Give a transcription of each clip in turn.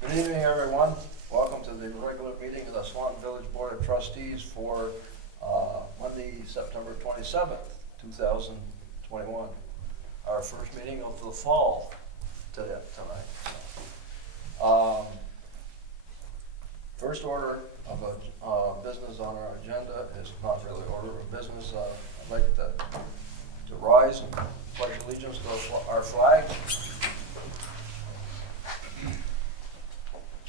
Good evening, everyone. Welcome to the regular meeting of the Swanton Village Board of Trustees for Monday, September 27th, 2021. Our first meeting of the fall tonight. First order of business on our agenda is not really order of business. I'd like to rise and pledge allegiance to our flag.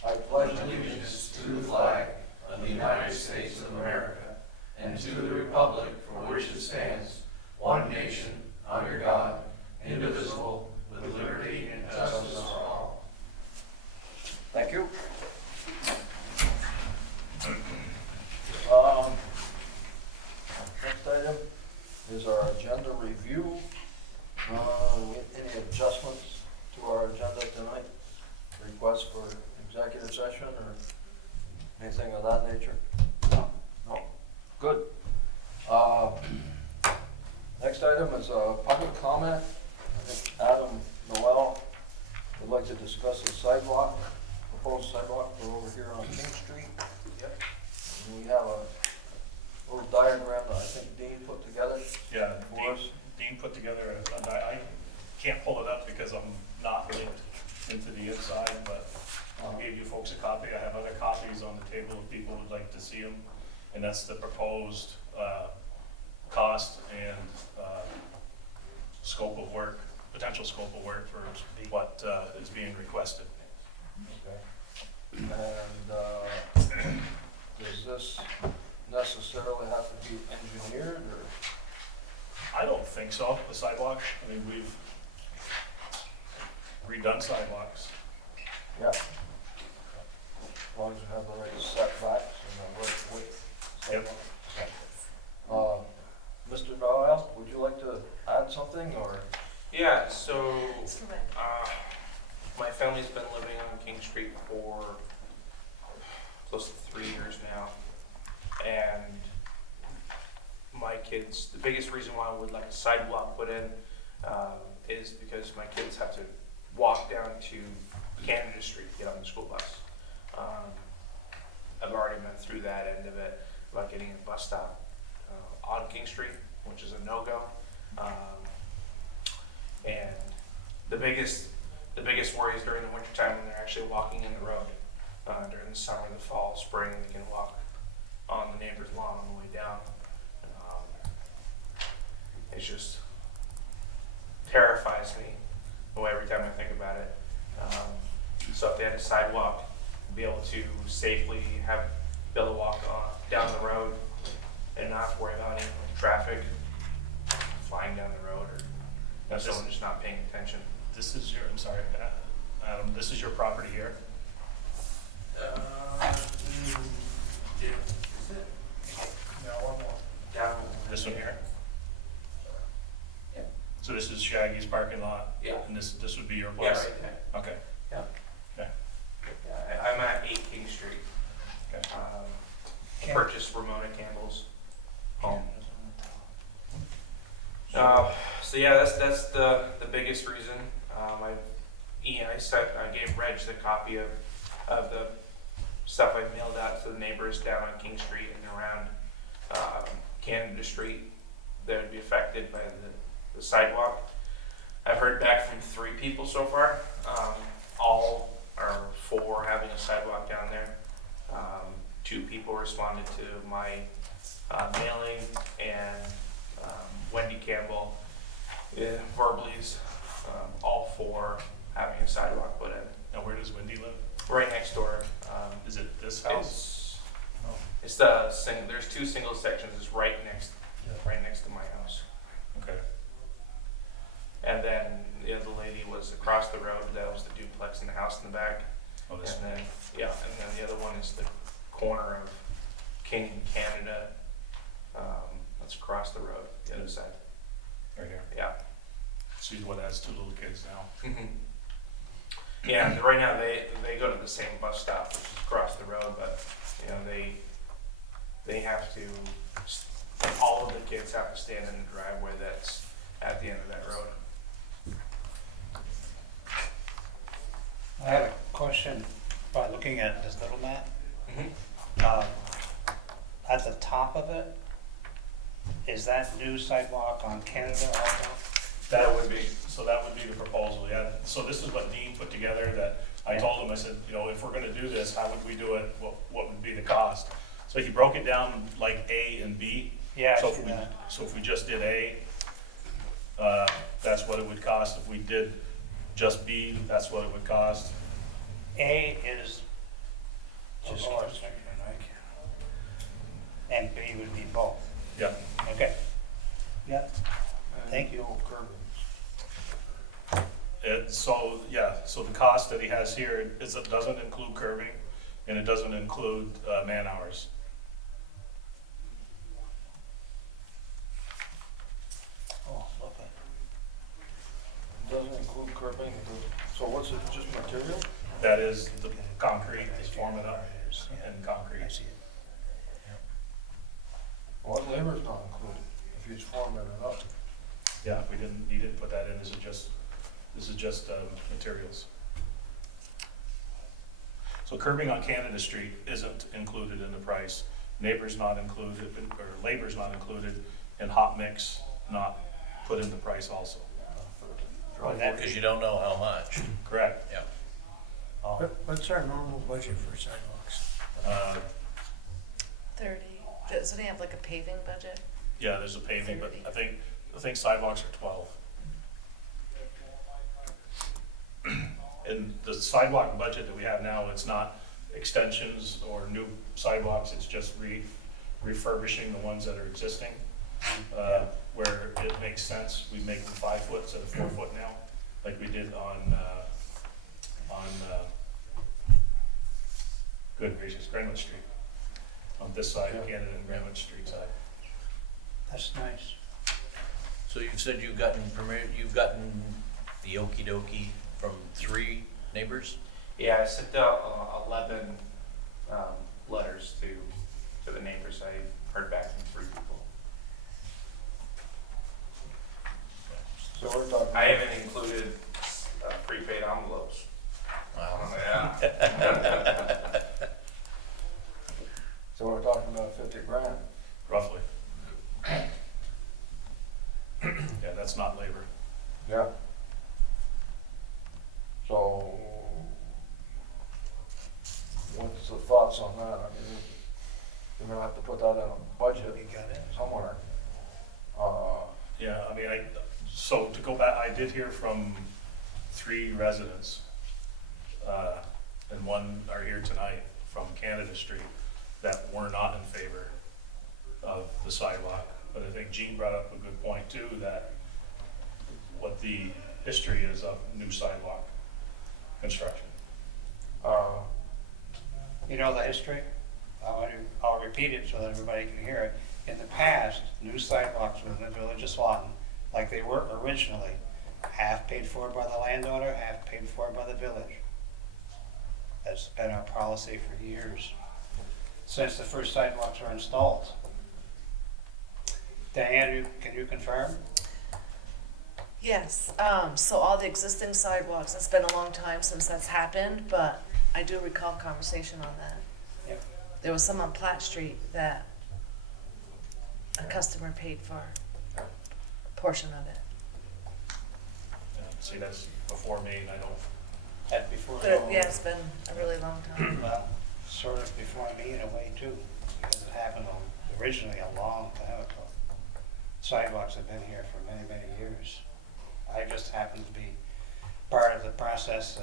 I pledge allegiance to the flag of the United States of America and to the republic for which it stands, one nation, under God, indivisible, with liberty and justice for all. Thank you. Next item is our agenda review. Any adjustments to our agenda tonight? Requests for executive session or anything of that nature? No? Good. Next item is public comment. I think Adam Noel would like to discuss the sidewalk, proposed sidewalk for over here on King Street. Yep. And we have a little diagram that I think Dean put together. Yeah, for us. Dean put together, I can't pull it up because I'm not linked into the inside, but I gave you folks a copy. I have other copies on the table if people would like to see them. And that's the proposed cost and scope of work, potential scope of work for what is being requested. Okay. And does this necessarily have to be engineered or? I don't think so, the sidewalk. I mean, we've redone sidewalks. Yeah. As long as you have the right setbacks and the right width. Yep. Mr. Noel, would you like to add something or? Yeah, so my family's been living on King Street for close to 3 years now, and my kids, the biggest reason why I would like a sidewalk put in is because my kids have to walk down to Canada Street to get on the school bus. I've already been through that end of it about getting a bus stop on King Street, which is a no-go. And the biggest worry is during the winter time when they're actually walking in the road. During the summer, the fall, spring, they can walk on the neighbor's lawn on the way down. It just terrifies me every time I think about it. So if they had a sidewalk, be able to safely be able to walk down the road and not have to worry about any traffic flying down the road or someone just not paying attention. This is your, I'm sorry, this is your property here. Is it? No, one more. Down. This one here. Yeah. So this is Shaggy's parking lot. Yeah. And this would be your Yeah, place. right there. Okay. Yeah. Okay. Yeah, I'm at 8 King Street. Okay. Purchased Ramona Campbell's home. So yeah, that's the biggest reason. I gave Reg the copy of the stuff I mailed out to the neighbors down on King Street and around Canada Street that would be affected by the sidewalk. I've heard back from 3 people so far. All are for having a sidewalk down there. 2 people responded to my mailing, and Wendy Campbell verbally is all for having a sidewalk put in. Now, where does Wendy live? Right next door. Is it this house? It's there's 2 single sections. It's right next to my house. Okay. And then the other lady was across the road. That was the duplex and the house in the back. Oh, this And one. then the other one is the corner of King and Canada. That's across the road, the other side. Right here. Yeah. She's what has 2 little kids now. Yeah. Right now they go to the same bus stop, which is across the road, but they have to. All of the kids have to stand in the driveway that's at the end of that road. I have a question. looking at this little map, Mhm. uh, at the top of it, is that new sidewalk on Canada also? That would be the proposal, yeah. So this is what Dean put together, that I told him, I said, you know, if we're gonna do this, how would we do it? What would be the cost? So he broke it down like A and B. Yeah, I So see if we, that. so if we just did A, that's what it would cost. If we did just B, that's what it would cost. A is just Oh, King Street, and B would be both. Yeah. Okay. Yeah, Thank you. No curbings. So the cost that he has here is, it doesn't include curbing, and it doesn't include, man hours. oh, lovely. Doesn't include curbing, so what's it, just material? That is the concrete, is forming up in concrete. I see it. Well, labor's not included, if he's forming it up. Yeah, he didn't put that in, this is just materials. So curbing on Canada Street isn't included in the price, labor's not included, and hot mix not put in the price also. Oh, that- Because you don't know how much. Correct. Yeah. Oh, What's our normal budget for sidewalks? 30. Doesn't he have like a paving budget? Yeah, there's a paving, but I think sidewalks are 12. And the sidewalk budget that we have now, it's not extensions or new sidewalks, it's just refurbishing the ones that are existing. Where it makes sense, we make them 5 foot instead of 4 foot now, like we did on good gracious, Greenwich Street. On this side, Yeah. Canada and Greenwich Street side. that's nice. So you've said you've gotten the okey dokey from 3 neighbors? Yeah, I sent out 11 letters to the neighbors. I heard back from 3 people. So we're talking. I haven't included prepaid envelopes. Wow. Yeah. So we're talking about 50 grand. Roughly. Yeah, that's not labor. Yeah. So, what's the thoughts on that? I mean, you're gonna have to put that in a budget You got it? somewhere. Yeah, I mean, so to go back, I did hear from 3 residents, and 1 are here tonight from Canada Street, that were not in favor of the sidewalk. But I think Gene brought up a good point too, that what the history is of new sidewalk construction. You know the history? I'll repeat it so that everybody can hear it. In the past, new sidewalks within the village of Swanton, like they were originally, half paid for by the landowner, half paid for by the village. That's been our policy for years, since the first sidewalks were installed. Diane, can you confirm? Yes. So all the existing sidewalks, it's been a long time since that's happened, but I do recall conversation on that. Yep. There was some on Platt Street that a customer paid for a portion of it. See, that's before me, and I don't, That's before. But yeah, it's been a really long time. Well, sort of before me in a way too, because it happened originally a long time ago. Sidewalks have been here for many, many years. I just happened to be part of the process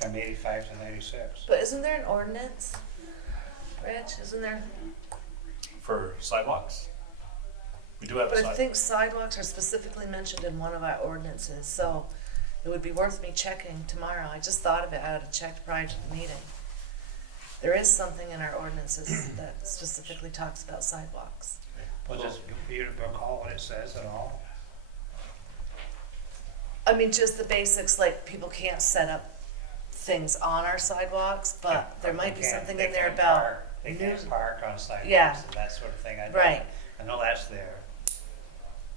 from 85 to 96. But isn't there an ordinance, Rich? Isn't there? for sidewalks. We do have a But I sidewalk. think sidewalks are specifically mentioned in one of our ordinances, so it would be worth me checking tomorrow. I just thought of it, I had to check prior to the meeting. There is something in our ordinances that specifically talks about sidewalks. Well, just, you recall what it says at all? I mean, just the basics, like people can't set up things on our sidewalks, but there might be They can't- something they in there can't about, park- They can't park on sidewalks Yeah. and that sort of thing. Right. I know that's there.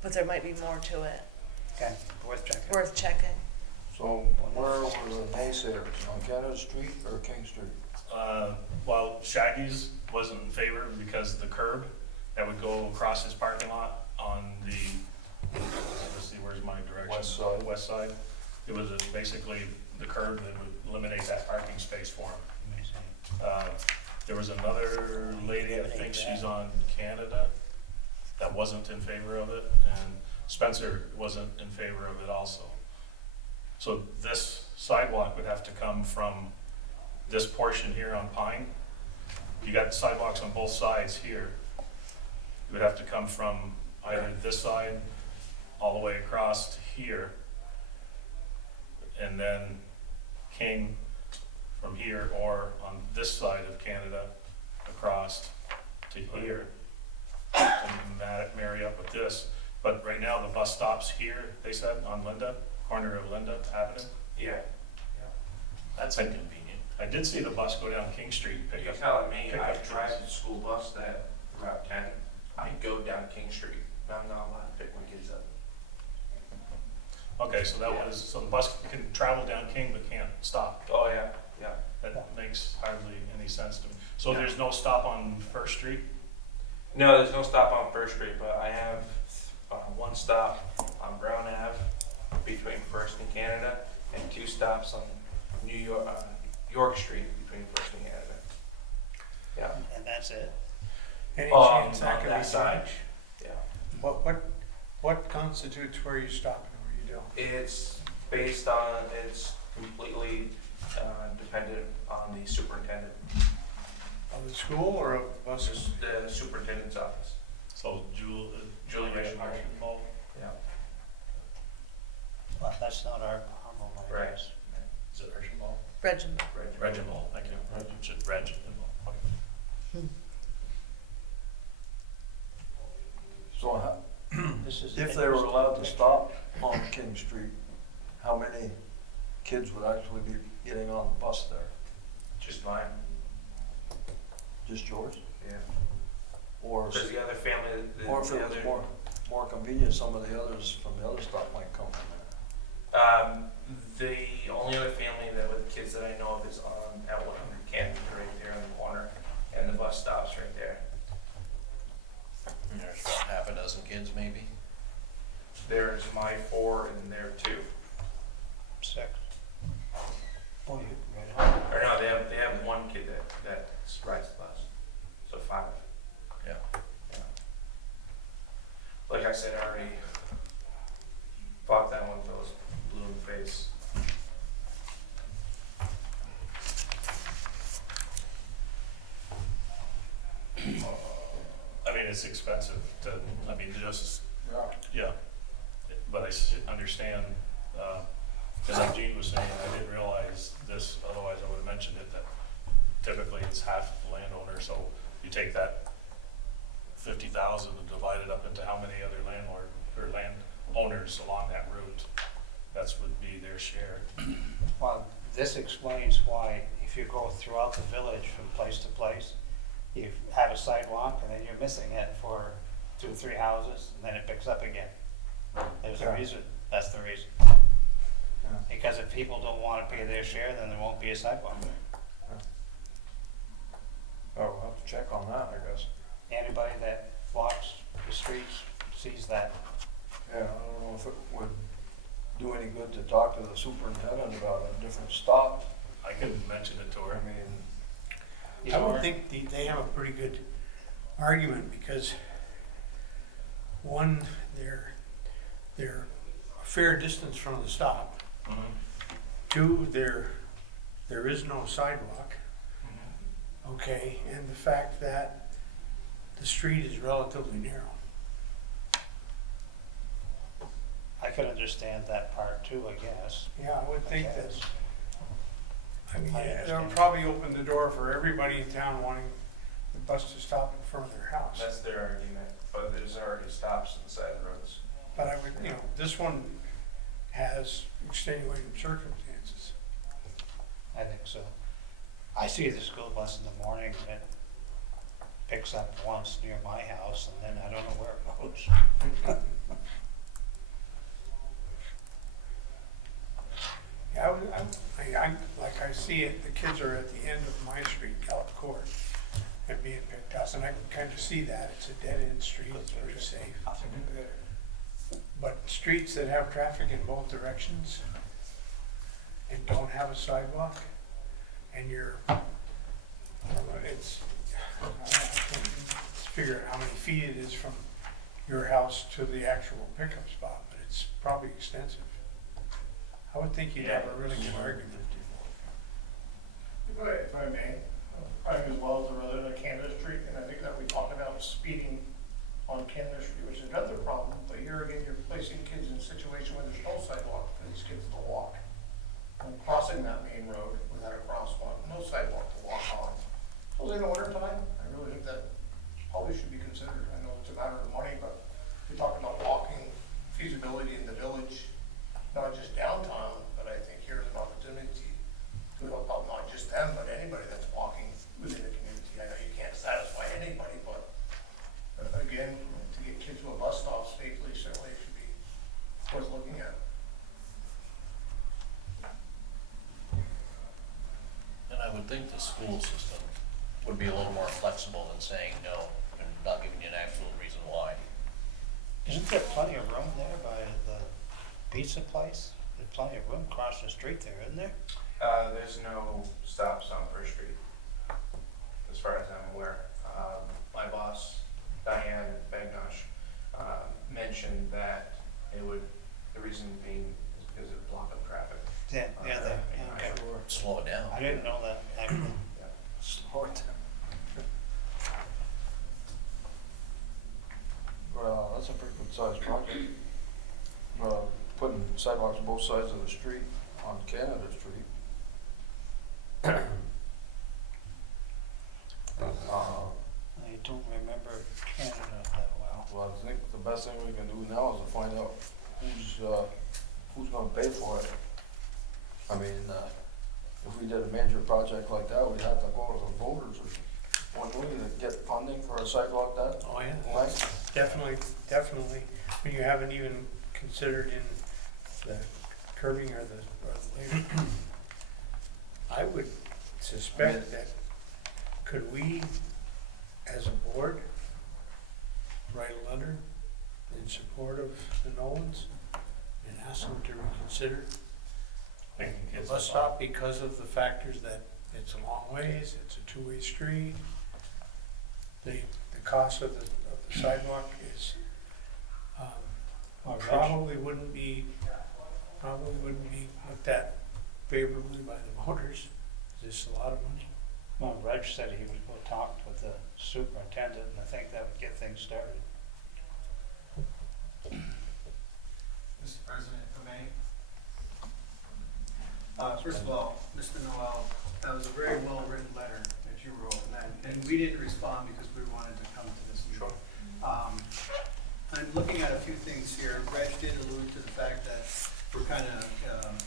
but there might be more to it. Okay, worth checking. Worth checking. So where were the naysayers, on Canada Street or King Street? Well, Shaggy's wasn't in favor because the curb that would go across his parking lot on the, let's see, where's my direction? West side. West side. It was basically the curb that would eliminate that parking space for him. There was another lady, I think she's on Canada, that wasn't in favor of it, and Spencer wasn't in favor of it also. So this sidewalk would have to come from this portion here on Pine. You got sidewalks on both sides here. It would have to come from either this side all the way across to here, and then King from here, or on this side of Canada across to here to marry up with this. But right now the bus stops here, they said, on Linda, corner of Linda Avenue. Yeah. That's inconvenient. I did see the bus go down King Street and pick You're up. telling me pick I up drive kids. the school bus that Route 10, I go down King Street, and I'm not allowed to pick my kids up. Okay, so that was, so the bus can travel down King but can't stop. Oh, yeah, yeah. That makes hardly any sense to me. So there's no stop on First Street? No, there's no stop on First Street, but I have one stop on Brown Ave between First and Canada, and 2 stops on York Street between First and Canada. Yeah. And that's it? Any On chance that could that be side. changed? Yeah. What constitutes where you stop and where you don't? It's based on, it's completely dependent on the superintendent, Of the school or of the buses? the superintendent's office. So Julia Archibald. Archibald? Yeah. Well, that's not our problem, I Right. guess. Is it Archibald? Reginald. Reginald, thank you. Reginald. Okay. So This is if they were allowed to stop on King Street, how many kids would actually be getting on the bus there? Just mine. Just yours? Yeah. Or, Because the other family, or if the it was other, more convenient, some of the others from the other stop might come from there. the only other family that with kids that I know of is on at 100 Canton, right there in the corner, and the bus stops right there. There's about half a dozen kids maybe. There's my 4 and their 2. 6. Oh, you, right on. Or no, they have 1 kid that rides the bus, so 5. Yeah. Yeah. Like I said, I already fought that one till it was blue in the face. I mean, it's expensive to, I mean, just, Yeah. yeah, but understand, as like Gene was saying, I didn't realize this, otherwise I would have mentioned it, that typically it's half the landowner, so you take that 50,000 and divide it up into how many other landlord, or landowners along that route, that's would be their share. Well, this explains why if you go throughout the village from place to place, you have a sidewalk and then you're missing it for 2 or 3 houses and then it picks up again. There's a Yeah. reason, that's the reason. Because if people don't wanna pay their share, then there won't be a sidewalk there. Oh, we'll have to check on that, I guess. Anybody that walks the streets sees that. Yeah, I don't know if it would do any good to talk to the superintendent about a different stop. I can mention it to her. I mean, You I know, would think they have a pretty good argument because one, they're a fair distance from the stop. Mhm. 2, there is no sidewalk, okay, and the fact that the street is relatively narrow. I could understand that part too, I guess. Yeah, I would think that, Yes. I mean, I that would understand. probably open the door for everybody in town wanting the bus to stop in front of their house. That's their argument, but there's already stops on the side of the roads. But I would, this one has extenuating circumstances. I think so. I see the school bus in the morning and it picks up once near my house and then I don't know where it goes. Like I see it, the kids are at the end of my street, Gallup Court, and being picked up, and I can kind of see that, it's a dead-end street, it's pretty safe. But streets that have traffic in both directions and don't have a sidewalk, and you're, I don't know, I can't figure out how many feet it is from your house to the actual pickup spot, but it's probably extensive. I would think you'd have a really good argument. If I may, I'm as well as the resident of Canada Street, and I think that we talked about speeding on Canada Street, which is another problem, but here again, you're placing kids in a situation where there's no sidewalk for these kids to walk. And crossing that main road without a crosswalk, no sidewalk to walk on. So in the winter time, I really think that probably should be considered. I know it's a matter of money, but we talk about walking feasibility in the village, not just downtown, but I think here's an opportunity to help out not just them, but anybody that's walking within the community. I know you can't satisfy anybody, but again, to get kids to a bus stop safely certainly should be worth looking at. And I would think the school system would be a little more flexible than saying no and not giving you an actual reason why. Isn't there plenty of room there by the pizza place? There's plenty of room across the street there, isn't there? There's no stops on First Street, as far as I'm aware. My boss, Diane Bagnosh, mentioned that the reason being is because of block of traffic. Yeah, Okay. sure. Slow it down. I didn't know that. Yeah. Slow it down. Well, that's a pretty good sized project. Putting sidewalks on both sides of the street on Canada Street. I don't remember Canada that well. Well, I think the best thing we can do now is to find out who's gonna pay for it. I mean, if we did a major project like that, we'd have to go to the voters or, when we get funding for a site like that. Oh, yeah. Like, Definitely, when you haven't even considered in the curbing or the labor. I would suspect that, could we, as a board, write a letter in support of the Nolans and ask them to reconsider the bus stop because of the factors that it's a long ways, it's a two-way street, the cost of the sidewalk is, probably wouldn't be looked at favorably by the voters. It's just a lot of money. Well, Reg said he would go talk with the superintendent, and I think that would get things started. Mr. President, if I may. First of all, Mr. Noel, that was a very well-written letter that you wrote, and we didn't respond because we wanted to come to this meeting. I'm looking at a few things here. Reg did allude to the fact that we're kind of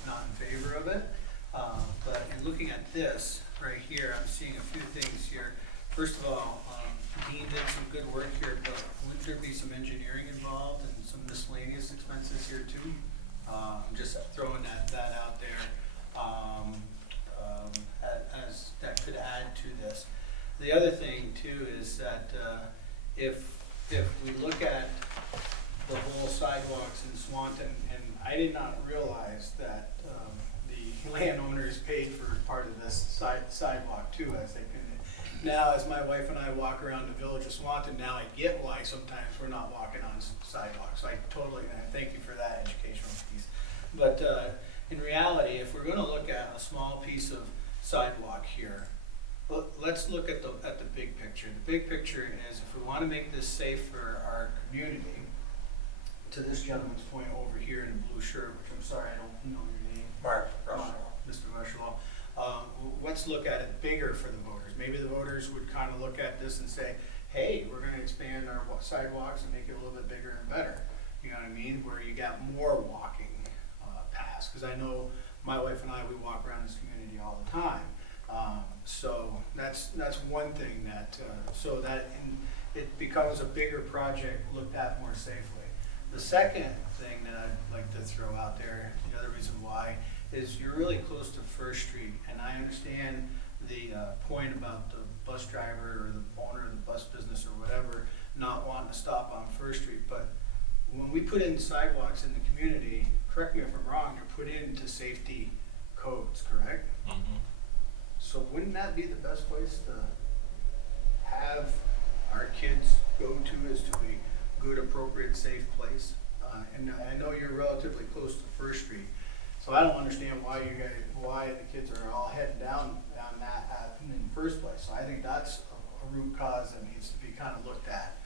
not in favor of it, but in looking at this right here, I'm seeing a few things here. First of all, Dean did some good work here, but wouldn't there be some engineering involved and some miscellaneous expenses here too? I'm just throwing that out there as that could add to this. The other thing too is that if we look at the whole sidewalks in Swanton, and I did not realize that the landowners paid for part of this sidewalk too, as they can. Now, as my wife and I walk around the village of Swanton, now I get why sometimes we're not walking on sidewalks. I totally, and I thank you for that educational piece. But in reality, if we're gonna look at a small piece of sidewalk here, let's look at the big picture. The big picture is if we wanna make this safe for our community, to this gentleman's point over here in the blue shirt, which I'm sorry, I don't know your name. Mark, Mr. Marshall. Let's look at it bigger for the voters. Maybe the voters would kind of look at this and say, hey, we're gonna expand our sidewalks and make it a little bit bigger and better. You know what I mean? Where you got more walking paths. Because I know my wife and I, we walk around this community all the time. So that's one thing that, so that it becomes a bigger project looked at more safely. The second thing that I'd like to throw out there, the other reason why, is you're really close to First Street, and I understand the point about the bus driver or the owner of the bus business or whatever not wanting to stop on First Street, but when we put in sidewalks in the community, correct me if I'm wrong, you're put into safety codes, correct? So wouldn't that be the best place to have our kids go to, is to a good, appropriate, safe place? And I know you're relatively close to First Street, so I don't understand why the kids are all heading down that in the first place. So I think that's a root cause that needs to be kind of looked at.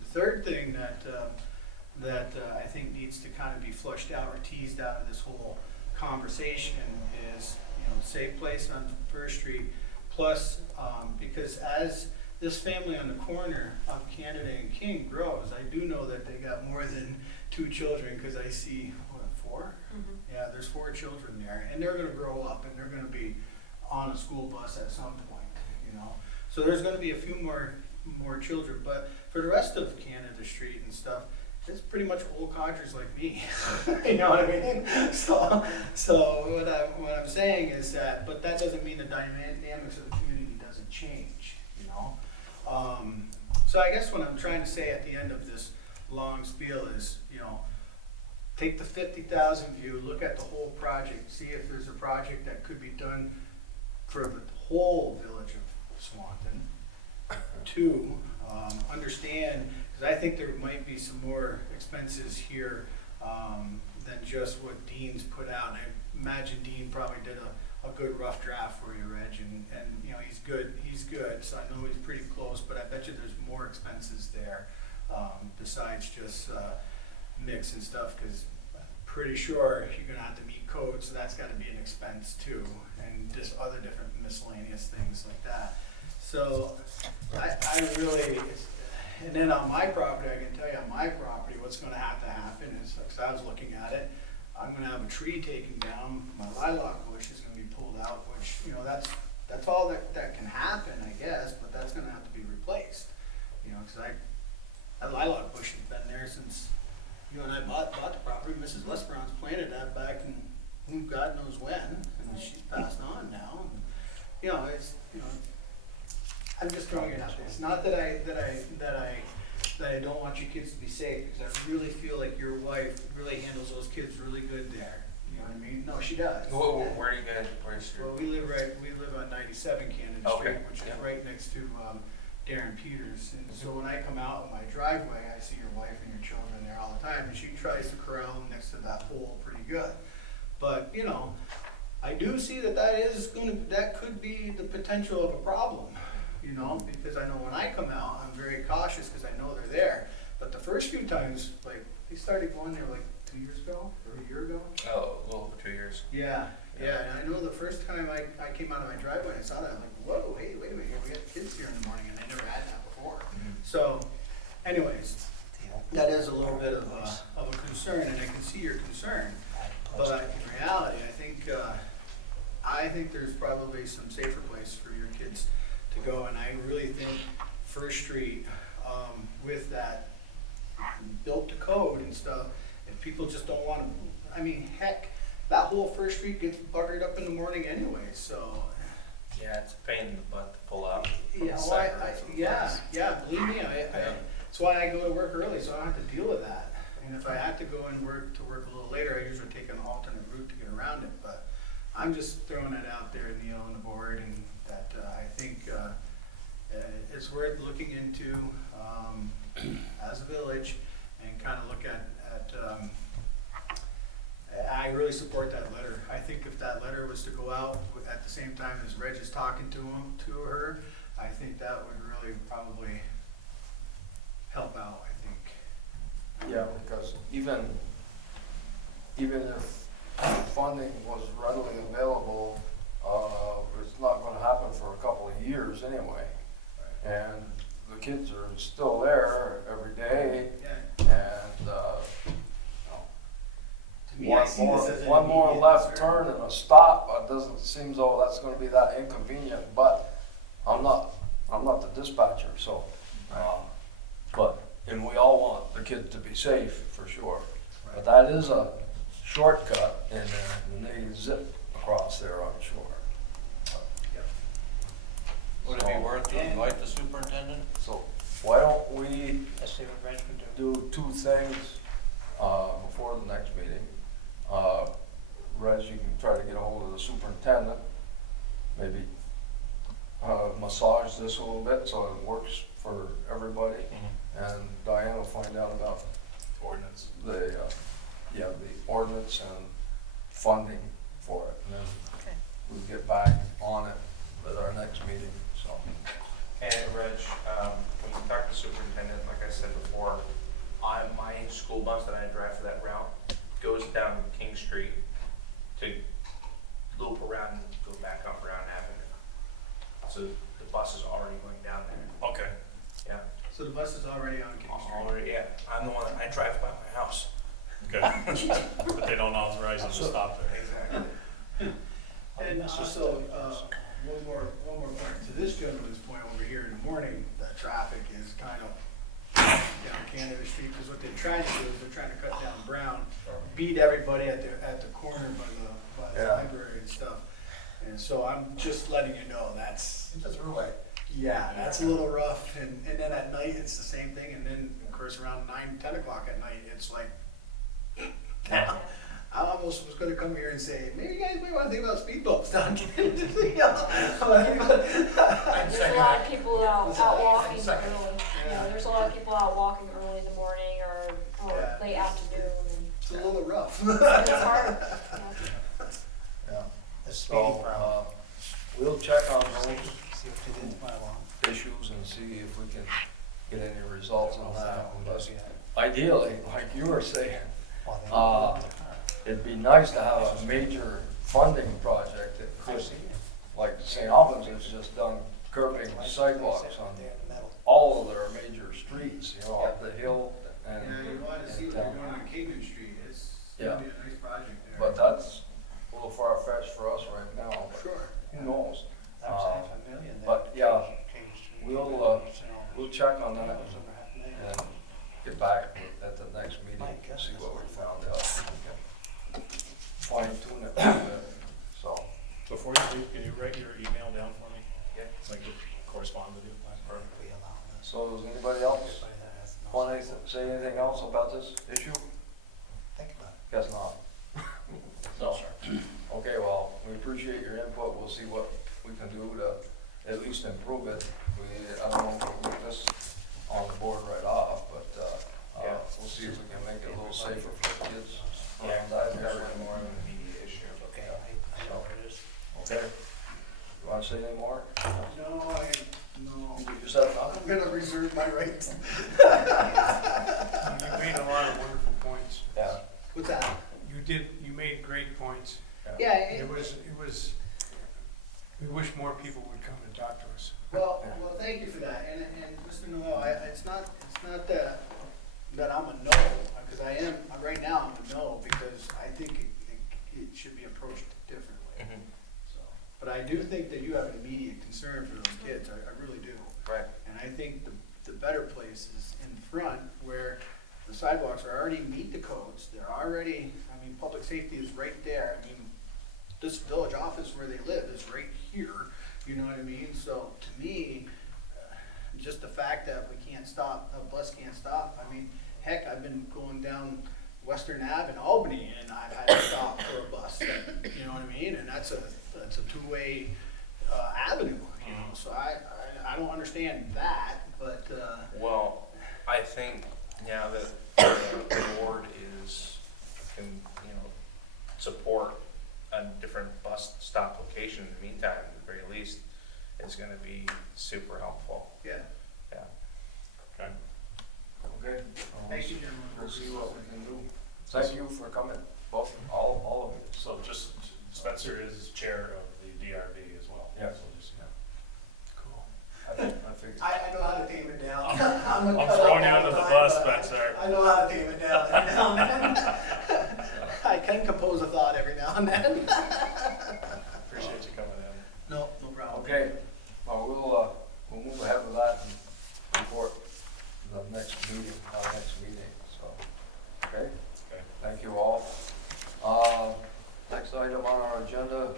The third thing that I think needs to kind of be flushed out or teased out of this whole conversation is, safe place on First Street, plus because as this family on the corner of Canada and King grows, I do know that they got more than 2 children, because I see, what, 4? Yeah, there's 4 children there, and they're gonna grow up and they're gonna be on a school bus at some point, So there's gonna be a few more children, but for the rest of Canada Street and stuff, it's pretty much old codgers like me. You know what I mean? So what I'm saying is that, but that doesn't mean the dynamics of the community doesn't change, So I guess what I'm trying to say at the end of this long spiel is, take the 50,000 view, look at the whole project, see if there's a project that could be done for the whole village of Swanton. 2, understand, because I think there might be some more expenses here than just what Dean's put out. And I imagine Dean probably did a good rough draft for you, Reg, and he's good, so I know he's pretty close, but I bet you there's more expenses there besides just mix and stuff, because I'm pretty sure you're gonna have to meet code, so that's gotta be an expense too, and just other different miscellaneous things like that. So I really, and then on my property, I can tell you on my property, what's gonna have to happen is, because I was looking at it, I'm gonna have a tree taken down, my lilac bush is gonna be pulled out, which, that's all that can happen, I guess, but that's gonna have to be replaced. Because that lilac bush has been there since you and I bought the property. Mrs. Westbrown's planted that back in who God knows when, and she's passed on now. And, I'm just throwing it out there. It's not that I don't want your kids to be safe, because I really feel like your wife really handles those kids really good there. You know what I mean? No, she does. Where do you guys, where's your? Well, we live on 97 Canada Street, which is right next to Darren Peters. And so when I come out of my driveway, I see your wife and your children there all the time, and she tries to corral them next to that hole pretty good. But, I do see that could be the potential of a problem, because I know when I come out, I'm very cautious because I know they're there. But the first few times, they started going there 2 years ago or a year ago. Oh, a little over 2 years. Yeah. And I know the first time I came out of my driveway, I saw that, I'm like, whoa, hey, wait a minute, we got kids here in the morning, and I never had that before. So, anyways, that is a little bit of a concern, and I can see your concern. But in reality, I think there's probably some safer place for your kids to go, and I really think First Street, with that built to code and stuff, if people just don't want to, heck, that whole First Street gets buggered up in the morning anyway, so. Yeah, it's a pain in the butt to pull out. Yeah, believe me, that's why I go to work early, so I don't have to deal with that. And if I had to go and work a little later, I usually take an alternate route to get around it, but I'm just throwing it out there, Neil, on the board, and that I think it's worth looking into as a village, and kind of look at I really support that letter. I think if that letter was to go out at the same time as Reg is talking to her, I think that would really probably help out, I think. Yeah, because even if funding was readily available, it's not gonna happen for a couple of years anyway. And the kids are still there every day, and one more left turn and a stop, it doesn't seem though that's gonna be that inconvenient, but I'm not the dispatcher, so, and we all want the kids to be safe, for sure. But that is a shortcut in there, like to invite the superintendent? So why don't we Let's see what Reg can do. do two things, before the next meeting? Reg, you can try to get a hold of the superintendent, maybe, massage this a little bit so it works for everybody. And Diane will find out about Ordinance. the ordinance and funding for it. And then Okay. we'll get back on it at our next meeting, so. And Reg, when you talk to the superintendent, like I said before, my school bus that I drive for that route goes down King Street to loop around and go back up around Avenue. So the bus is already going down there. Okay. Yeah. So the bus is already on King Street. Already, yeah. I'm the one that I drive by my house. Good. But they don't authorize them to stop there. Exactly. And also, one more point, to this gentleman's point over here in the morning, the traffic is kind of down Canada Street, because what they're trying to do is they're trying to cut down Brown, beat everybody at the corner by the Yeah. library and stuff. And so I'm just letting you know, that's, It's just roulette. yeah, that's a little rough, and then at night, it's the same thing, and then, of course, around 9, 10 o'clock at night, it's like, I almost was gonna come here and say, maybe you guys might wanna think about speed bumps down here. There's a lot of people out walking Second. early. Yeah. There's a lot of people out walking early in the morning or Yeah. late afternoon, It's a little rough. and it's hard. Yeah. Yeah. The speeding So, problem. we'll check on those See what they did by law. issues and see if we can get any results on that. Who But does yet? ideally, like you were saying, Well, they Uh, don't do the car. it'd be nice to have a major funding project that I could, see it. like St. Albans has just done curbing sidewalks on There in the middle. all of their major streets, you know, up the hill and. Yeah, you wanna see and what they're down. doing on Kingman Street, it's Yeah. gonna be a nice project there. But that's a little far-fetched for us right now, but Sure. who knows? That was $500,000. but, yeah, King Street. we'll check on that That was over $500,000. and get back at the next meeting My and goodness. see what we found out. If we can fine tune it a little bit, so. Before you leave, can you write your email down for me? Yeah. So I could correspond with you. Perfect. We allow this. So does anybody else Everybody that has no want to sidewalks. say anything else about this issue? Think about it. Guess not. No. Okay, well, we appreciate your input. We'll see what we can do to at least improve it. I don't know if we'll get this on the board right off, but, Yeah. we'll see if we can make it a little safer for kids Yeah, around that that's area. more of an immediate issue. Okay, I know what it is. Okay. You want to say any more? No, no. You just have I'm gonna reserve my right. You made a lot of wonderful points. Yeah. What's that? You made great points. Yeah, It was, we wish more people would come and talk to us. well, thank you for that, and Mr. Noel, it's not that I'm a no, because I am, right now I'm a no, because I think it should be approached differently, so. But I do think that you have an immediate concern for those kids, I really do. Right. And I think the better place is in front, where the sidewalks are already meet the codes, they're already, I mean, public safety is right there, I mean, this village office where they live is right here, you know what I mean? So to me, just the fact that we can't stop, a bus can't stop, I mean, heck, I've been going down Western Ave in Albany and I've had to stop for a bus, you know what I mean? And that's a two-way avenue, you know, so I don't understand that, but, Well, I think now that the board can, support a different bus stop location in the meantime, at the very least, is gonna be super helpful. yeah. Yeah. Okay. Okay. Thank you, gentlemen. We'll see what we can do. Thank you for coming, both, all of you. So just, Spencer is chair of the DRB as well. Yeah. So just, Cool. I figured. I know how to tame it down. I'm throwing you under the bus, Spencer. I know how to tame it down every now and then. I can compose a thought every now and then. Appreciate you coming in. No problem. Okay, well, we'll move ahead with that and report the next meeting, so, okay? Okay. Thank you all. Next item on our agenda,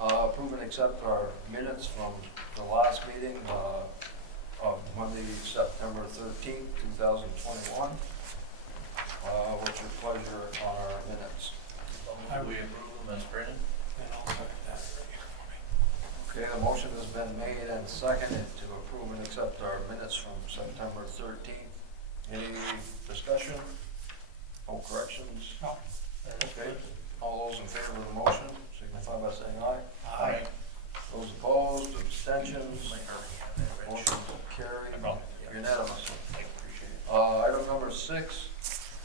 Approve and accept our minutes from the last meeting, of Monday, September 13th, 2021. What's your pleasure on our minutes? We approve them as printed? And I'll second that. Okay, the motion has been made and seconded to approve and accept our minutes from September 13th. Any discussion? No corrections? No. Okay, all those in favor of the motion, signify by saying aye. Aye. Those opposed, abstentions, motion carried unanimously. Item number 6,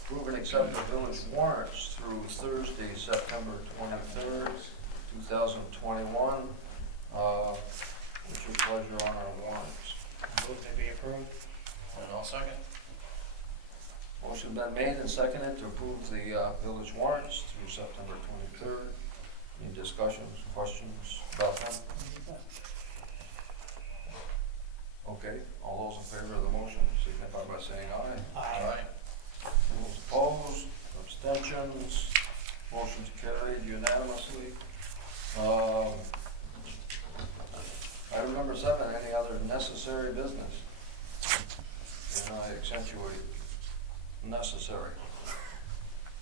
approve and accept the village warrants through Thursday, September 23rd, 2021. What's your pleasure on our warrants? Move to be approved. And I'll second. Motion been made and seconded to approve the village warrants through September 23rd. Any discussions, questions about them? Okay, all those in favor of the motion signify by saying aye. Aye. Those opposed, abstentions, motion's carried unanimously. Item number 7, any other necessary business? And I accentuate necessary.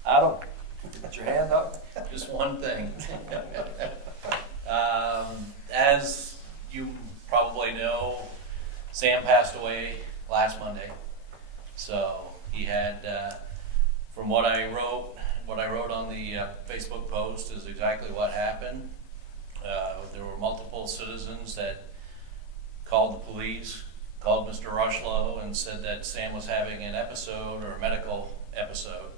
Adam, you got your hand up? Just one thing. As you probably know, Sam passed away last Monday. So he had, from what I wrote on the Facebook post is exactly what happened. There were multiple citizens that called the police, called Mr. Rushlow and said that Sam was having an episode or a medical episode.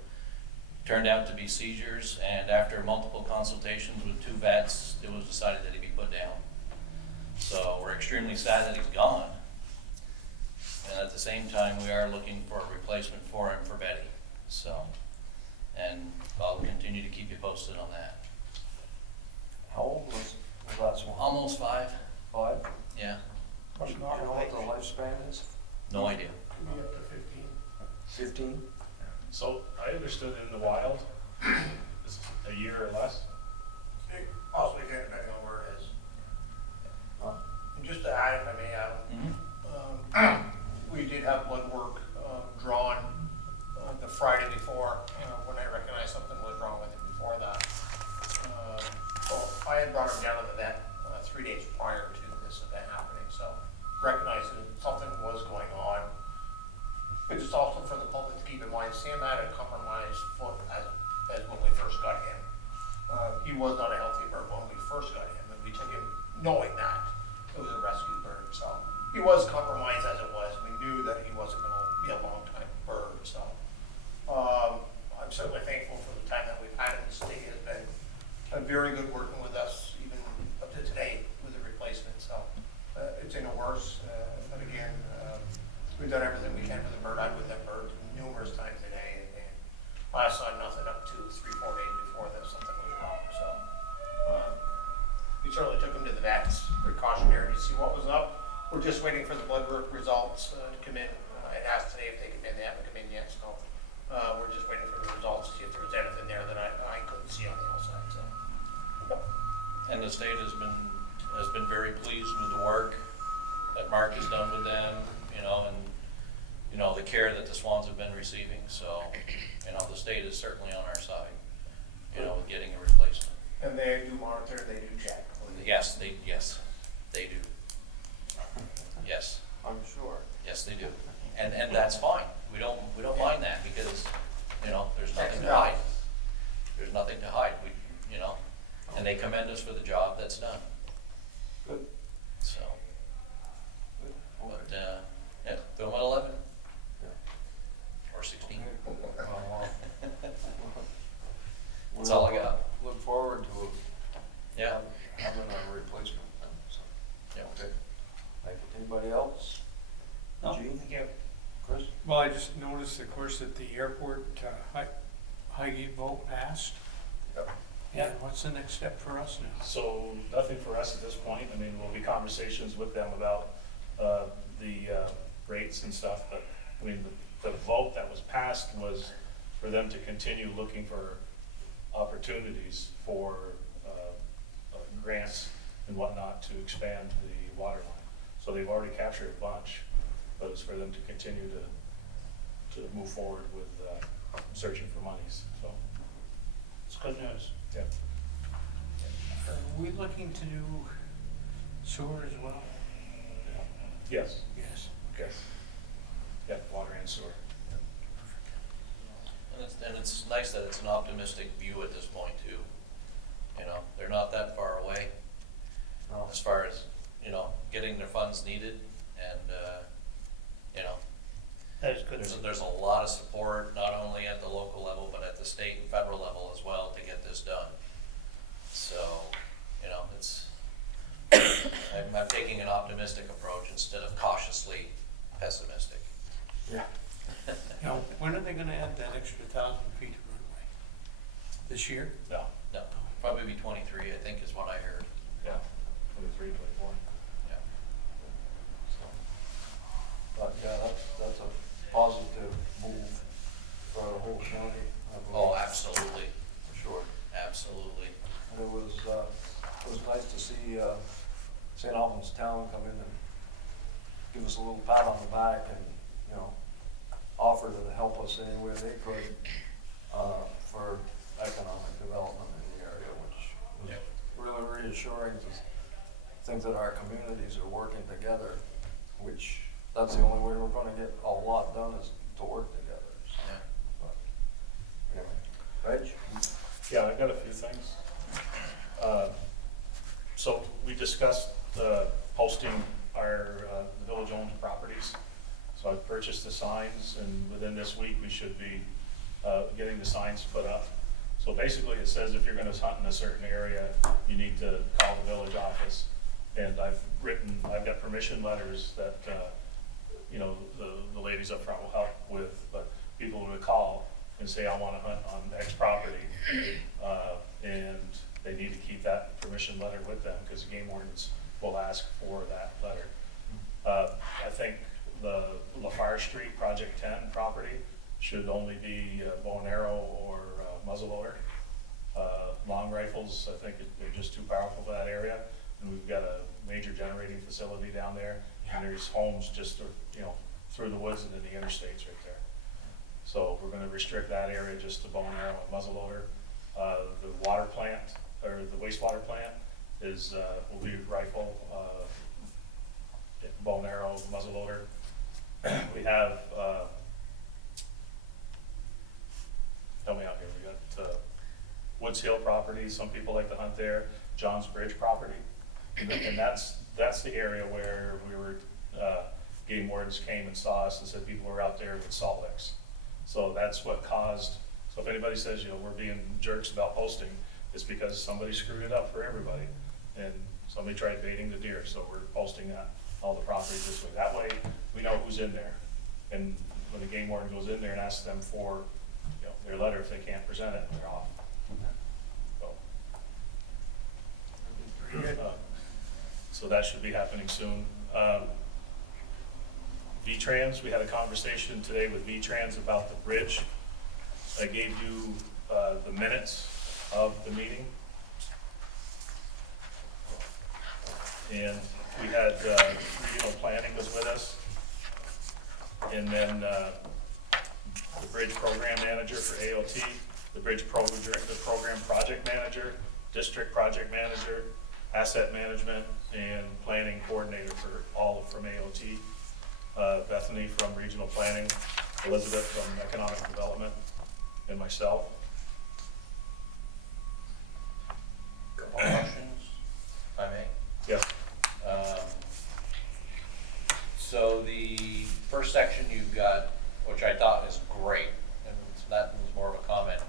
Turned out to be seizures, and after multiple consultations with 2 vets, it was decided that he be put down. So we're extremely sad that he's gone. And at the same time, we are looking for a replacement for him for Betty. So, and I'll continue to keep you posted on that. How old was that one? Almost 5, 5? yeah, Do you know what the lifespan is? no idea. Could be up to 15. 15? So I understood in the wild, it's a year or less. Possibly depending on where it is. And just to add, if I may, Adam, we did have blood work drawn the Friday before, when I recognized something was wrong with it before that. So I had brought him down to the vet 3 days prior to this event happening, so recognizing something was going on. But just also for the public to keep in mind, Sam had a compromised foot as when we first got him. He was not a healthy bird when we first got him, and we took him knowing that it was a rescue bird. So he was compromised as it was. We knew that he wasn't going to be a long-time bird. So I'm certainly thankful for the time that we've had him. The state has been very good working with us, even up to today with the replacement. So it's in a worse, but again, we've done everything we can for the bird. I'm with that bird numerous times a day, and I saw nothing up to 3-4 days before that something was wrong. So we certainly took him to the vets, precautionary, to see what was up. We're just waiting for the blood work results to come in. I asked today if they come in. They haven't come in yet, so we're just waiting for the results to see if there was anything there that I couldn't see on the outside. So. And the state has been very pleased with the work that Mark has done with them, and the care that the swans have been receiving. So, the state is certainly on our side, with getting a replacement. And they do monitor, they do check. Yes, they do. Yes, I'm sure. yes, they do. And that's fine. We don't mind that because, there's nothing to hide. There's nothing to hide. And they commend us for the job that's done. Good. So, Good. but, yeah, film at 11. Yeah. Or 16. That's all I got. Look forward to Yeah. having a replacement then, so. Yeah. Okay. Thank you. Anybody else? No, Gene? thank you. Chris? Well, I just noticed, of course, that the airport Highgate vote passed. Yep. And what's the next step for us now? So nothing for us at this point. I mean, there'll be conversations with them about the rates and stuff, but I mean, the vote that was passed was for them to continue looking for opportunities for grants and whatnot to expand the water line. So they've already captured a bunch, but it's for them to continue to move forward with searching for monies, so, It's good news. yeah. Are we looking to do sewer as well? Yes, Yes. okay. Yeah, water and sewer. And it's nice that it's an optimistic view at this point too. You know, they're not that far away No. as far as, you know, getting their funds needed and, you know, That is good. there's a lot of support, not only at the local level, but at the state and federal level as well to get this done. So, you know, it's, I'm taking an optimistic approach instead of cautiously pessimistic. Yeah. Now, when are they gonna add that extra 1,000 feet of runway? This year? No, No, probably be 23, I think is what I heard. yeah, 23, 24. Yeah. But yeah, that's a positive move for the whole county. I believe. Oh, absolutely, For sure. absolutely. And it was nice to see, St. Albans Town come in and give us a little pat on the back and, you know, offer to help us any way they could, for economic development in the area, which was Yep. really reassuring to think that our communities are working together, which, that's the only way we're gonna get a lot done is to work together. So, Yeah. but anyway, Reg? Yeah, I've got a few things. So we discussed posting our village-owned properties. So I've purchased the signs, and within this week, we should be getting the signs put up. So basically, it says if you're gonna hunt in a certain area, you need to call the village office. And I've got permission letters that, you know, the ladies up front will help with, but people would call and say, I wanna hunt on X property. And they need to keep that permission letter with them, because the game wardens will ask for that letter. I think the LaFar Street Project 10 property should only be bow and arrow or muzzleloader. Long rifles, I think they're just too powerful for that area, and we've got a major generating facility down there, and there's homes just, you know, through the woods and in the interstates right there. So we're gonna restrict that area just to bow and arrow and muzzleloader. The water plant, or the wastewater plant is, will be rifle, bow and arrow, muzzleloader. We have, help me out here, we got, Woods Hill property, some people like to hunt there, Johns Bridge property. And that's the area where we were, game wardens came and saw us and said people were out there with salt licks. So that's what caused, so if anybody says, you know, we're being jerks about posting, it's because somebody screwed it up for everybody. And somebody tried baiting the deer, so we're posting all the properties this way. That way, we know who's in there. And when the game warden goes in there and asks them for, you know, their letter, if they can't present it, they're off. So, so that should be happening soon. V-Trans, we had a conversation today with V-Trans about the bridge. I gave you the minutes of the meeting. And we had regional planning was with us. And then the bridge program manager for AOT, the program project manager, district project manager, asset management, and planning coordinator for all from AOT. Bethany from regional planning, Elizabeth from economic development, and myself. Couple of questions, if I may. Yes. So the first section you've got, which I thought is great, and that was more of a comment,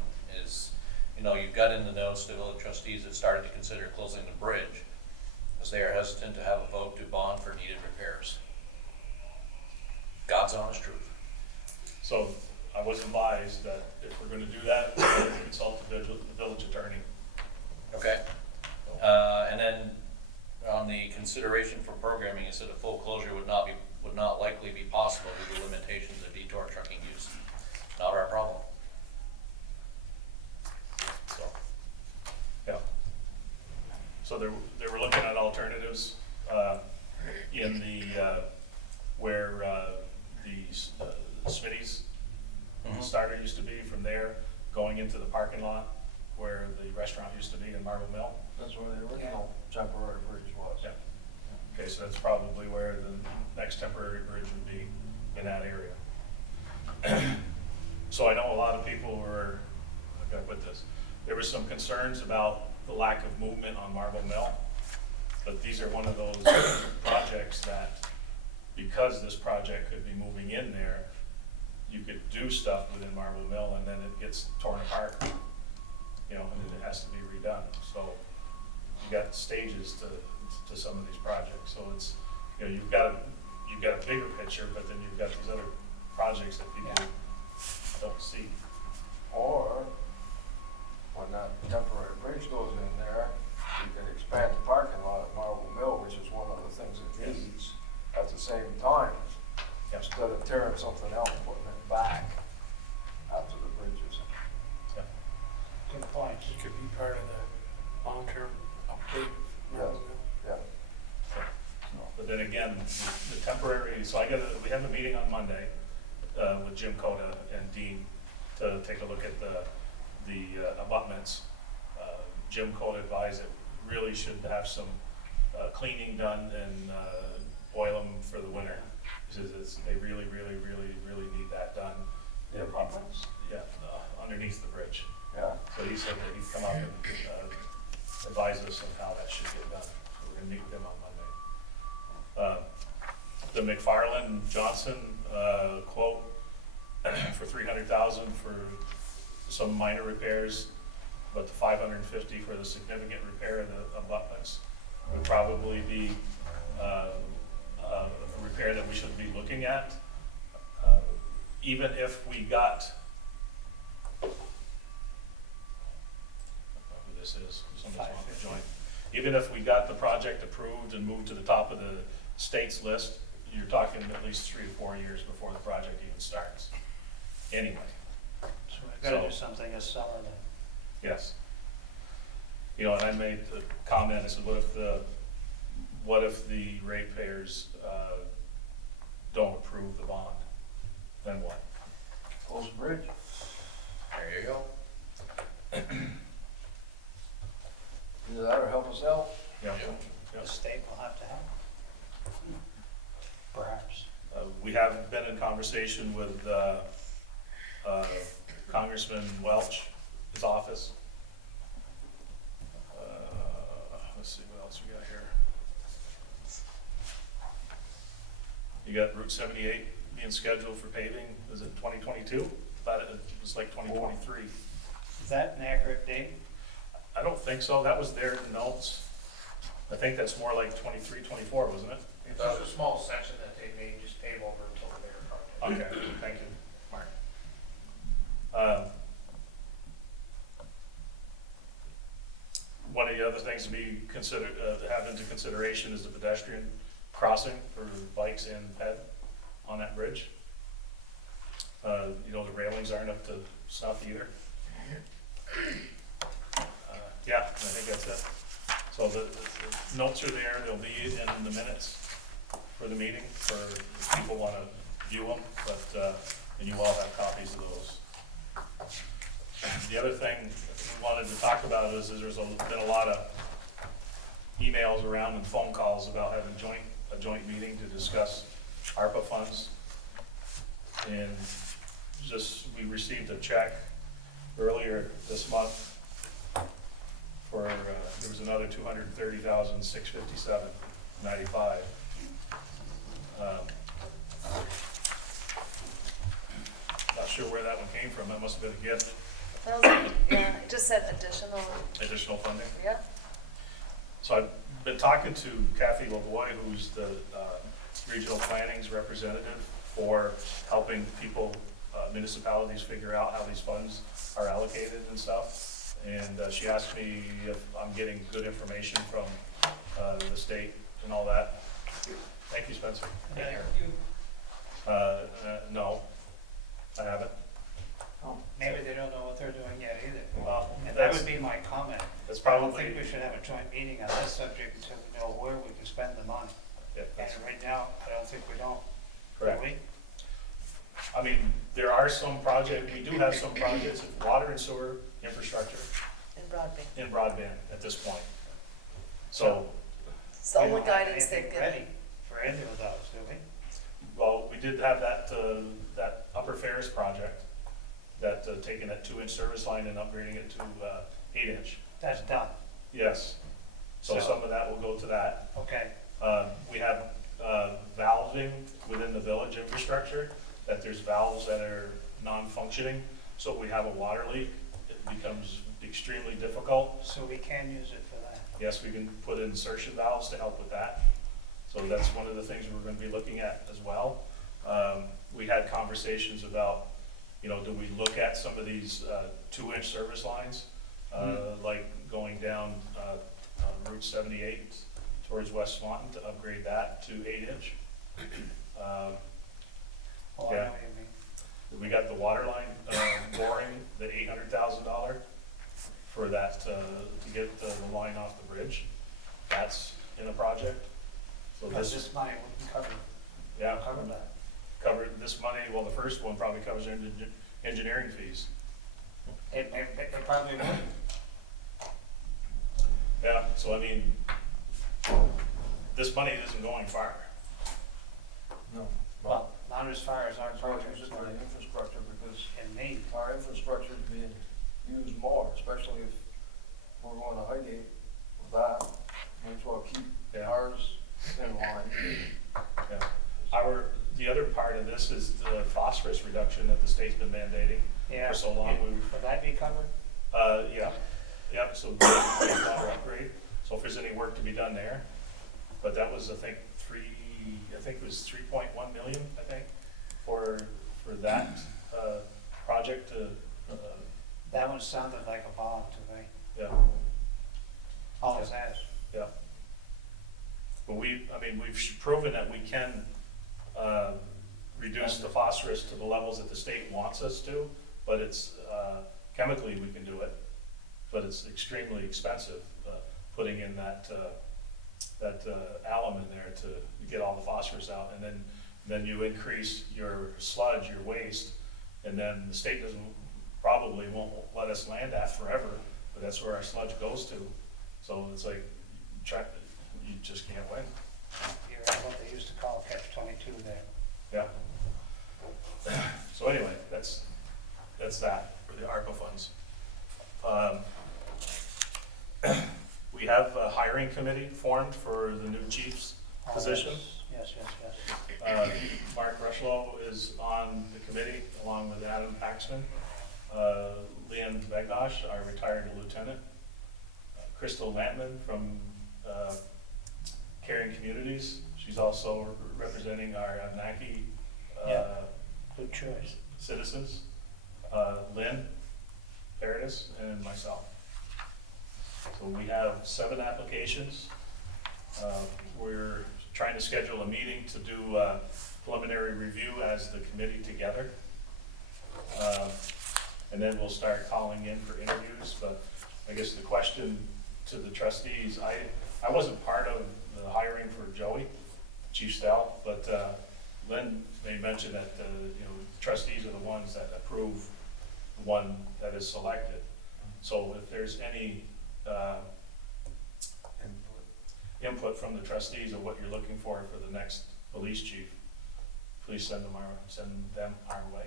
is, you know, you've got in the notes the village trustees have started to consider closing the bridge as they are hesitant to have a vote to bond for needed repairs. God's honest truth. So I was advised that if we're gonna do that, we're gonna consult the village attorney. Okay. And then on the consideration for programming, it said a full closure would not likely be possible due to limitations of detour trucking use. Not our problem. So, yeah. So they were looking at alternatives going into the parking lot where the restaurant used to be in Marble Mill. That's where the original temporary bridge was. Yeah. Okay, so that's probably where the next temporary bridge would be, in that area. So I know a lot of people were, I gotta put this, there was some concerns about the lack of movement on Marble Mill. But these are one of those projects that, because this project could be moving in there, you could do stuff within Marble Mill and then it gets torn apart, you know, and it has to be redone. So you got stages to some of these projects. So it's, you know, you've got a bigger picture, but then you've got these other projects that people don't see. Or, when that temporary bridge goes in there, you can expand the parking lot at Marble Mill, which is one of the things it Yes. needs at the same time. Yep. Instead of tearing something out and putting it back after the bridges. Good point. It could be part of the long-term update. Yes. Yeah. But then again, the temporary, so we have a meeting on Monday, with Jim Coda and Dean to take a look at the abutments. Jim Coda advised that really should have some, cleaning done and, oil them for the winter. He says they really need that done. The abutments? Yeah, underneath the bridge. Yeah. So he said that he'd come up and, advise us on how that should get done. So we're gonna meet with him on Monday. The McFarland Johnson, quote for $300,000 for some minor repairs, but the $550 for the significant repair of the abutments would probably be, a repair that we should be looking at. Even if we got, I don't know who this is, somebody's on the joint. Even if we got the project approved and moved to the top of the state's list, you're talking at least 3 to 4 years before the project even starts. Anyway, So we've gotta So- do something this summer then. yes. You know, and I made the comment, I said, what if the ratepayers, don't approve the bond? Then what? Close the bridge. There you go. Either that or help us out. Yeah. The state will have to have it. Perhaps. We have been in conversation with Congressman Welch, his office. Let's see what else we got here. You got Route 78 being scheduled for paving, is it 2022? Thought it was like 2023. Is that an accurate date? I don't think so, that was their notes. I think that's more like 23, 24, wasn't it? It's just a small section that they may just pave over until the bigger project. Okay, thank you, Mark. One of the other things to be considered, have into consideration is the pedestrian crossing for bikes and ped on that bridge. You know, the railings aren't up to snuff either. Yeah, I think that's it. So the notes are there, they'll be in the minutes for the meeting, for if people wanna view them, but, and you all have copies of those. The other thing we wanted to talk about is there's been a lot of emails around and phone calls about having a joint meeting to discuss ARPA funds. And we received a check earlier this month for, there was another $230,657.95. Not sure where that one came from, that must have been a gift, That was, yeah, it just said additional funding. yeah. So I've been talking to Kathy Lavoie, who's the regional planning's representative for helping people, municipalities figure out how these funds are allocated and stuff. And she asked me if I'm getting good information from the state and all that. Thank you, Spencer. No, I haven't. Maybe they don't know what they're doing yet either. Well, And that that's, would be my comment. that's I don't probably, think we should have a joint meeting on this subject until we know where we can spend the money. yeah, And that's right now, I don't think we don't. Do correct. we? I mean, there are some projects, we do have some projects of water and sewer infrastructure In broadband. in broadband at this point. So, It's the We only don't have guidance they've anything given. ready for any of those, do we? well, we did have that, that Upper Ferris project, that, taking that 2-inch service line and upgrading it to, 8-inch. That's done, Yes. So So- some of that will go to that. okay. We have valving within the village infrastructure, that there's valves that are non-functioning. So if we have a water leak, it becomes extremely difficult. So we can use it for that. Yes, we can put insertion valves to help with that. So that's one of the things we're gonna be looking at as well. We had conversations about, you know, do we look at some of these 2-inch service lines? Like going down Route 78 towards West Swanton to upgrade that to 8-inch. Oh, I Yeah. know what you mean. We got the water line boring, the $800,000 for that, to get the line off the bridge. That's in a project. So Because this, this money wouldn't yeah, cover that. covered this money, well, the first one probably covers engineering fees. It probably would. Yeah, so I mean, this money isn't going far. No. Well, not as far as our That's why we projects use it for the were infrastructure, because in need. our infrastructure is being used more, especially if we're going to Highgate with that. Might as well keep Yeah. ours in line. Yeah. The other part of this is the phosphorus reduction that the state's been mandating Yeah. for so long. Would that be covered? Yeah, so water upgrade, so if there's any work to be done there. But that was, I think, it was 3.1 million, I think, for that, project to, That one sounded like a bomb to me. yeah. Always has. Yeah. But we've proven that we can, reduce the phosphorus to the levels that the state wants us to, but it's, chemically we can do it, but it's extremely expensive, putting in that alum in there to get all the phosphorus out, and then you increase your sludge, your waste, and then the state probably won't let us land that forever, but that's where our sludge goes to. So it's like, you just can't win. You're at what they used to call catch-22 there. Yeah. So anyway, that's that for the ARPA funds. We have a hiring committee formed for the new chief's position. Yes. Mark Rushlow is on the committee along with Adam Paxman, Leanne Begnosh, our retired lieutenant, Crystal Lampman from Caring Communities. She's also representing our Naki Good choice. citizens, Lynn Paradis, and myself. So we have 7 applications. We're trying to schedule a meeting to do a preliminary review as the committee together. And then we'll start calling in for interviews, but I guess the question to the trustees, I wasn't part of the hiring for Joey, Chief Stell, but Lynn made mention that the trustees are the ones that approve the one that is selected. So if there's any input from the trustees of what you're looking for the next police chief, please send them our way.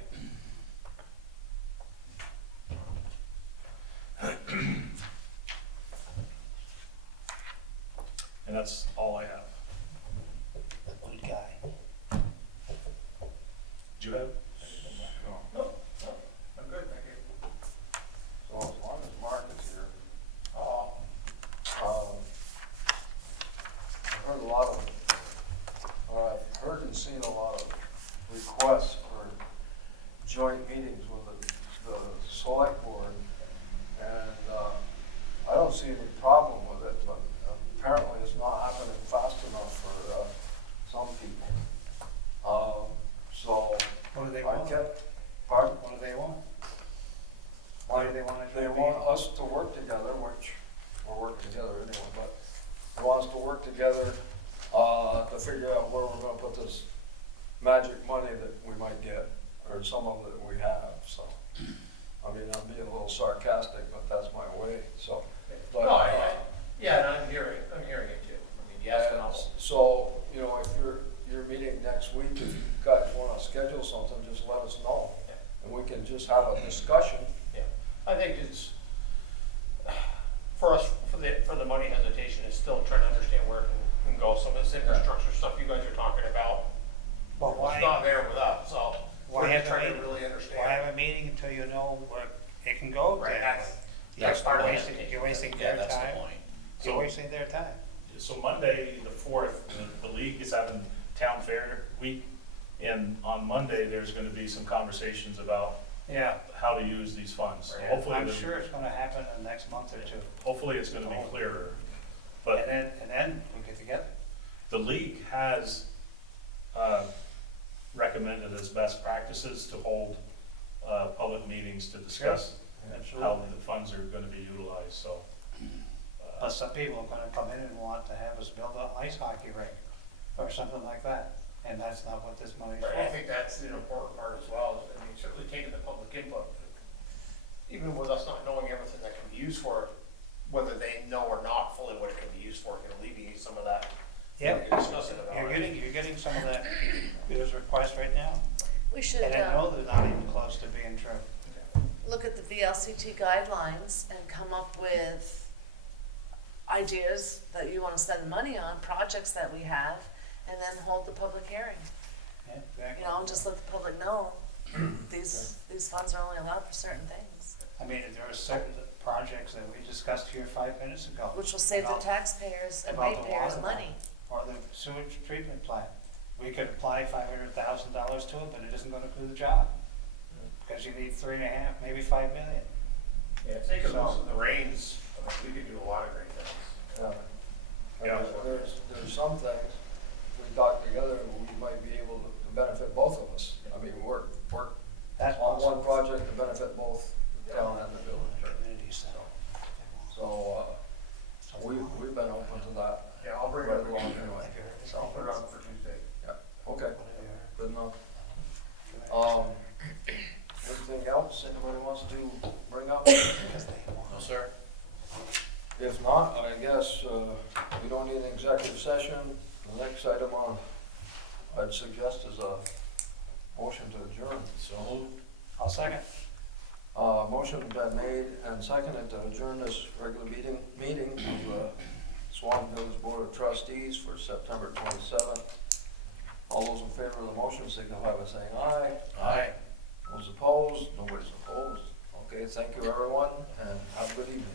And that's all I have. Good guy. Do you have anything, Mark? No, I'm good, thank you. So as long as Mark is here, I've heard and seen a lot of requests for joint meetings with the select board, and I don't see any problem with it, but apparently it's not happening fast enough for some people. So What do they I want? kept, pardon? What do they want? Why do they want to? They want us to work together, which we're working together anyway, but they want us to work together to figure out where we're gonna put this magic money that we might get, or some of it we have, so. I mean, I'm being a little sarcastic, but that's my way, so. But, No, yeah, and I'm hearing it too. I mean, yes, and also. So, you know, if you're meeting next week, if you guys wanna schedule something, just let us know. Yeah. And we can just have a discussion. I think it's, for us, for the money hesitation is still trying to understand where it can go. Some of this infrastructure stuff you guys are talking about, But it's not there with us, so why we're have just a trying to meeting? really Why understand. have a meeting until you know where it can go? Right, then? that's part of the You're wasting Yeah, their that's the time. point. You're So- wasting their time. So Monday, the 4th, the league is having town fair week, and on Monday, there's gonna be some conversations about Yeah. how to use these funds. So Right. hopefully, I'm the- sure it's gonna happen in the next month or two. hopefully it's gonna be clearer. And But then we get together. the league has recommended as best practices to hold public meetings to discuss how the funds are gonna be utilized, so. But some people are gonna come in and want to have us build an ice hockey rink or something like that, and that's not what this money's Right, I for. think that's an important part as well, is, I mean, certainly taking the public input. Even with us not knowing everything that can be used for it, whether they know or not fully what it can be used for, can alleviate some of that. Yeah, We can discuss it about it. you're getting some of that, those requests right now. We should, And I know they're not even close to being true. look at the VLCT guidelines and come up with ideas that you wanna spend money on, projects that we have, and then hold the public hearing. Yeah, exactly. You know, just let the public know, these funds are only allowed for certain things, I mean, there are certain projects that we discussed here 5 minutes ago. which will save the about- taxpayers and about the ratepayers water money. Or the sewage treatment plant. We could apply $500,000 to it, but it isn't gonna do the job. Because you need 3.5, maybe 5 million. Yeah, if they could So- loosen the reins, I mean, we could do a lot of great things. Yeah. There's some things, if we talk together, we might be able to benefit both of us. I mean, work That's on possible. one project to benefit both the town and the village. Community center. So, we've been open to that Yeah, I'll bring it right up along again. anyway. I'll put it on for Tuesday. Okay, good enough. Anything else anybody wants to bring up? No, sir. If not, I guess, we don't need an executive session. The next item I'd suggest is a motion to adjourn. So moved. I'll second. Motion been made and seconded to adjourn this regular meeting of the Swanton Village Board of Trustees for September 27th. All those in favor of the motion signify by saying aye. Aye. Those opposed, nobody's opposed. Okay, thank you everyone and have a good evening.